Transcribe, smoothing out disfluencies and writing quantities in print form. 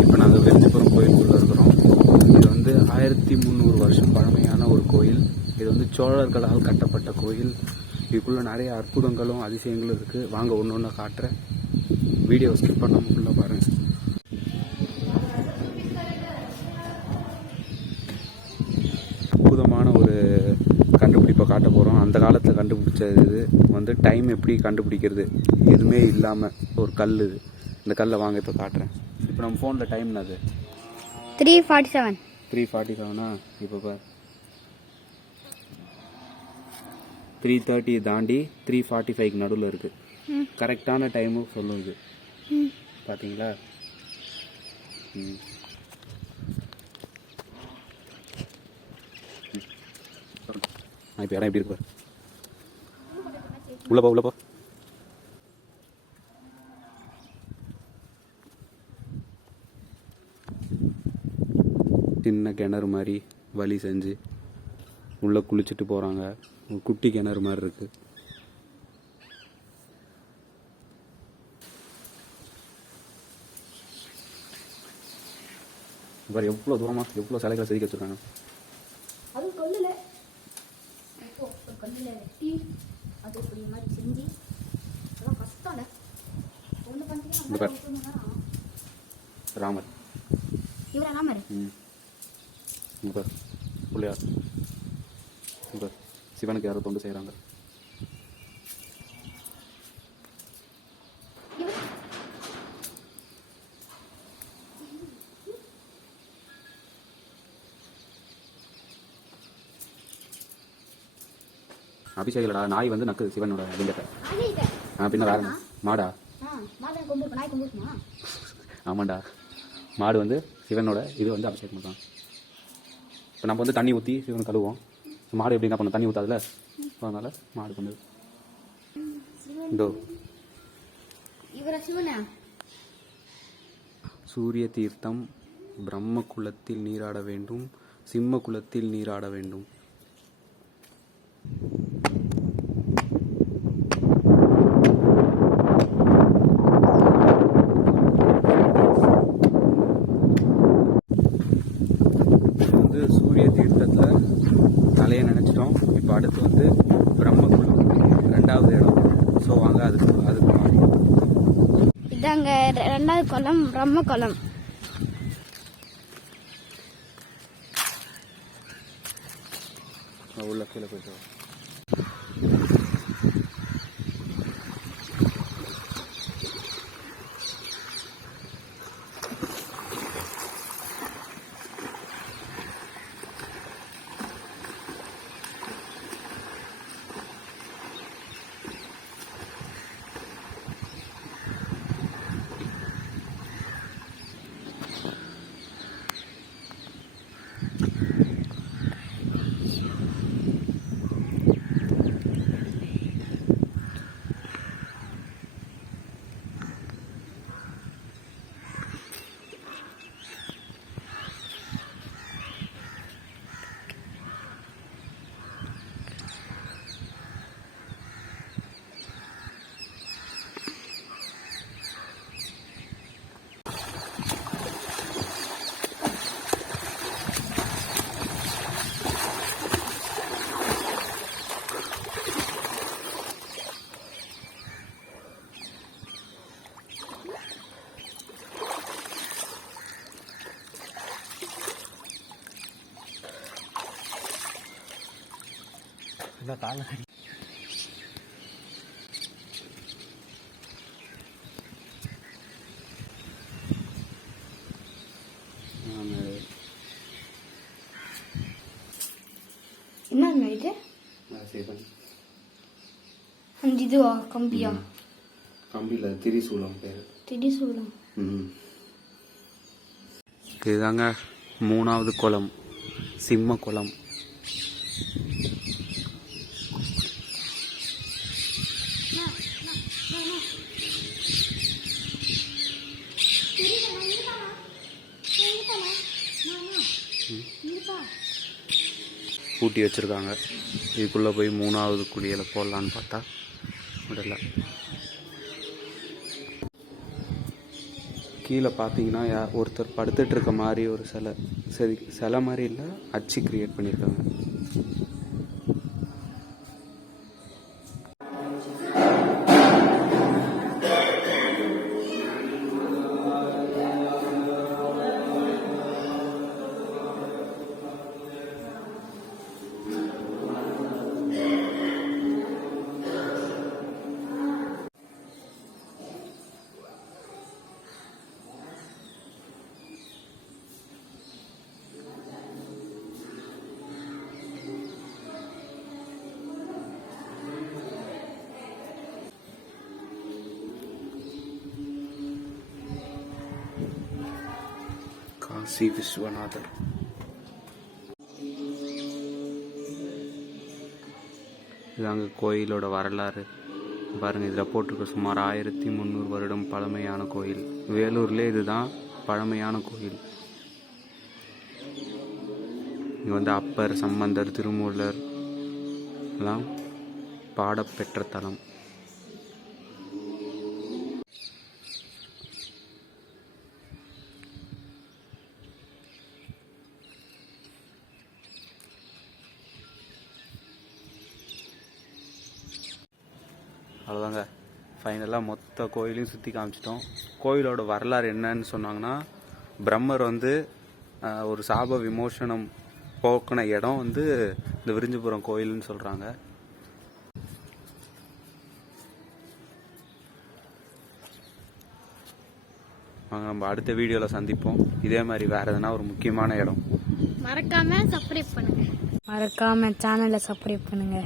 இப்போ நாங்கள் வெற்றிபுரம் கோயிலுக்குள்ளே இருக்கிறோம். இது வந்து 1300 வருஷம் பழமையான ஒரு கோயில். இது வந்து சோழர்களால் கட்டப்பட்ட கோயில். இதுக்குள்ளே நிறைய அற்புதங்களும் அதிசயங்களும் இருக்குது. வாங்க ஒன்று ஒன்று காட்டுறேன். வீடியோ ஸ்கிப் பண்ணாமல் ஃபுல்லாக பாருங்கள். அற்புதமான ஒரு கண்டுபிடிப்பை காட்ட போகிறோம். அந்த காலத்தில் கண்டுபிடிச்ச இது வந்து டைம் எப்படி கண்டுபிடிக்கிறது எதுவுமே இல்லாமல் ஒரு கல். இது இந்த கல்லை வாங்க இப்போ காட்டுறேன். இப்போ நம்ம ஃபோனில் டைம் அது 3:47. 3:47. இப்போ பார் 3:30 தாண்டி 3:45 நடுவில் இருக்குது. கரெக்டான டைமு சொல்லுது. பார்த்தீங்களா? இப்போ இடம் எப்படி இருக்கு? உள்ளப்போ உள்ளப்போ சின்ன கிணறு மாதிரி வழி செஞ்சு உள்ளே குளிச்சுட்டு போகிறாங்க. குட்டி கிணறு மாதிரி இருக்குது. வேறு எவ்வளோ தூரமாக எவ்வளோ சிலைகளை செதுக்கி வச்சுருக்காங்க. ராமர் பிள்ளையார் சிவனுக்கு யாரோ தொண்டு செய்கிறாங்க. அபிஷேகலடா நாய் வந்து நக்கு சிவனோட லிங்கத்தை. பின்ன வேற மாடா? ஆமாண்டா, மாடு வந்து சிவனோட இது வந்து அபிஷேகம் தான். இப்போ நம்ம வந்து தண்ணி ஊற்றி சிவன் கழுவோம். மாடு எப்படி என்ன பண்ண தண்ணி ஊற்றாதுல, அதனால மாடு கொண்டு இதோ சூரிய தீர்த்தம். பிரம்ம குலத்தில் நீராட வேண்டும், சிம்ம குலத்தில் நீராட வேண்டும். சூரிய தீர்த்தத்தில் தலையை நினைச்சிட்டோம். இப்போ அடுத்து வந்து பிரம்மகுலம் 2வது இடம். ஸோ வாங்க அதுக்கு இதாங்க 2வது குளம், பிரம்ம குளம். உள்ள கீழே போயிட்டு கால என்ன இது? இதுவா கம்பியா? கம்பியில் திரிசூலம் பேர். திரிசூலம். இதுதாங்க 3வது குளம், சிம்ம குளம். பூட்டி வச்சுருக்காங்க. இதுக்குள்ளே போய் 3வது குளியலை போடலான்னு பார்த்தா விடல. கீழே பார்த்தீங்கன்னா ஒருத்தர் படுத்துட்டு இருக்க மாதிரி ஒரு சிலை மாதிரி இல்லை, அச்சு கிரியேட் பண்ணியிருக்காங்க. காசி விஸ்வநாதர். இதாங்க கோயிலோட வரலாறு. பாருங்க, இதில் போட்டிருக்க சுமார் 1300 வருடம் பழமையான கோயில். வேலூர்லேயே இதுதான் பழமையான கோயில். இங்கே வந்து அப்பர், சம்பந்தர், திருமூலர் எல்லாம் பாடப்பெற்ற தலம். அவ்வளோதாங்க, ஃபைனலாக மொத்த கோயிலையும் சுற்றி காமிச்சிட்டோம். கோயிலோட வரலாறு என்னன்னு சொன்னாங்கன்னா, பிரம்மர் வந்து ஒரு சாப விமோசனம் போக்கின இடம் வந்து இந்த விரிஞ்சிபுரம் கோயில்னு சொல்கிறாங்க. நம்ம அடுத்த வீடியோவில் சந்திப்போம். இதே மாதிரி வேறு எதனா ஒரு முக்கியமான இடம். மறக்காம சேனலை சப்ஸ்கிரைப் பண்ணுங்க.